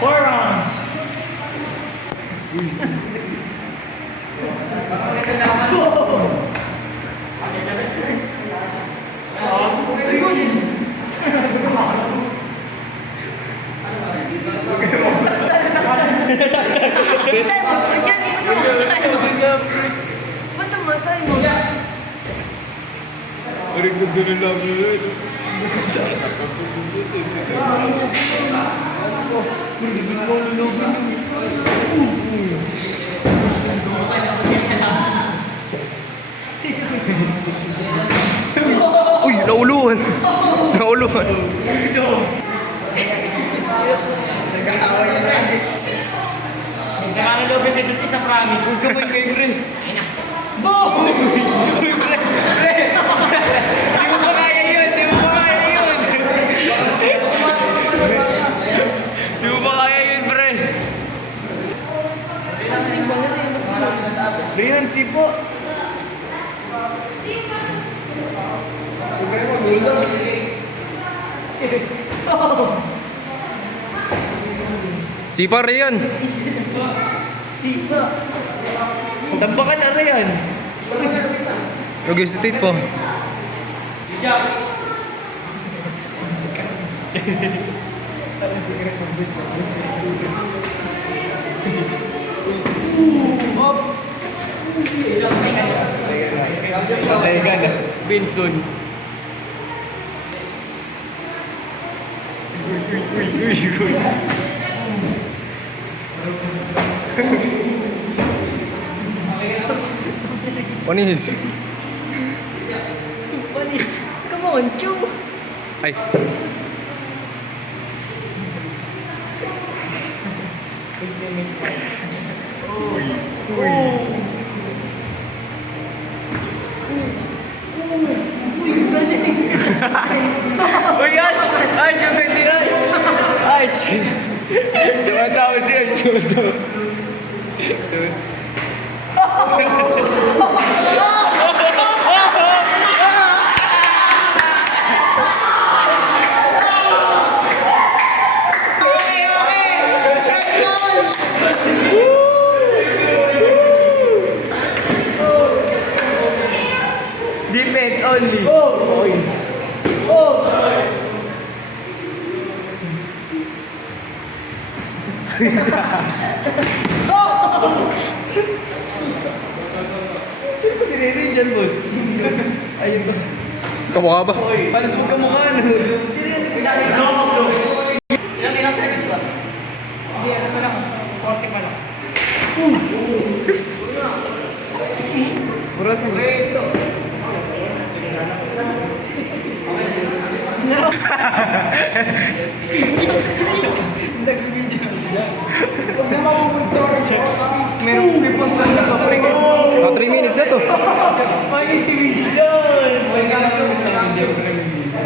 Four rounds. Uy, nauluhan. Nauluhan. Nagkatawa yun natin. Isa ka na loob sa isa't isa, promise. Huwag ka man kay Pre. Ay na. Boom! Uy, Pre! Pre! Di mo pa kaya yun! Di mo pa kaya yun! Di mo pa kaya yun, Pre! Rihan, sipo! Huwag kayo mag-ulsa. Sipa, Rihan! Sipa. Tampakan na, Rihan! Nag-hesitate po. Teka na. Benson. Uy. Panis. Panis. Come on, Chu. Ay. Uy, Ash! Ash, yung kasi Ash! Ash! Tumatawad si Ash. Defense only. Sino ba si Rere dyan, boss? Ayun ba? Kamukha ba? Panas mo kamukha, no? Si Rere ka dahil na. Ilang seconds ba? Hindi, ano pa lang. 40 pa lang. Pura sa Ito. Nag-video siya. Huwag na mamumul storage. Meron pipon sa nagpapring. 3 minutes na to. Pagi si Wilson! Huwag nga lang yung sa video ko na yung video.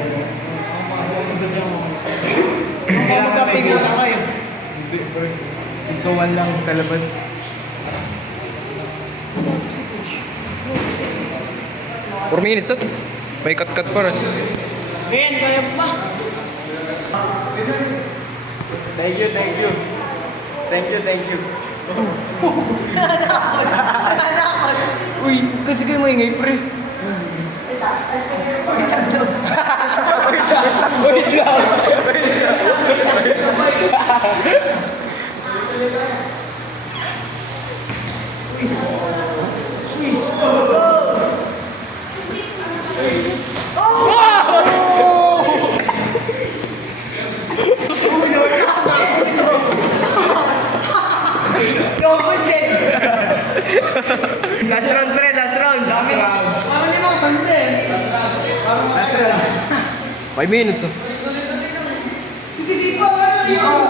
Magkapigil na kayo. Sintuan lang sa labas. Four minutes na to. May cut-cut pa rin. Ben, kaya pa? Thank you. Uy, kasi kayo maingay, pre. Wait lang. Last round, pre. Last round. Parang limang bande. Last round. 5 minutes, oh. Sige-sipa ka na yun.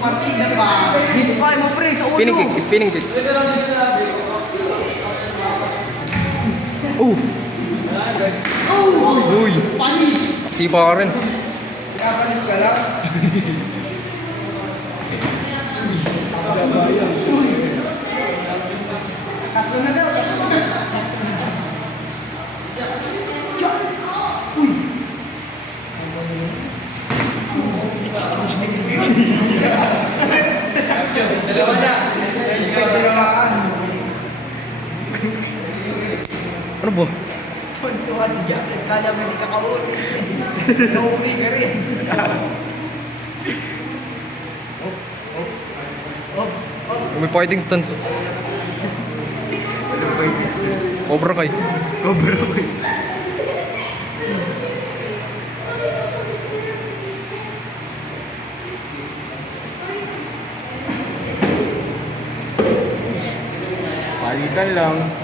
Partida pa. Spinning kick. Oh! Uy! Panis! Sipa ka rin. Pinapanis ka lang? Tatlo na daw. Dalawa na. Dalawa ka. Ano ba? Tuntua si Jacket. Kala mo hindi ka kauli. Kauli ka rin. Oops. Oops. May fighting stance. Cobra Kai. Cobra Kai. Palitan lang.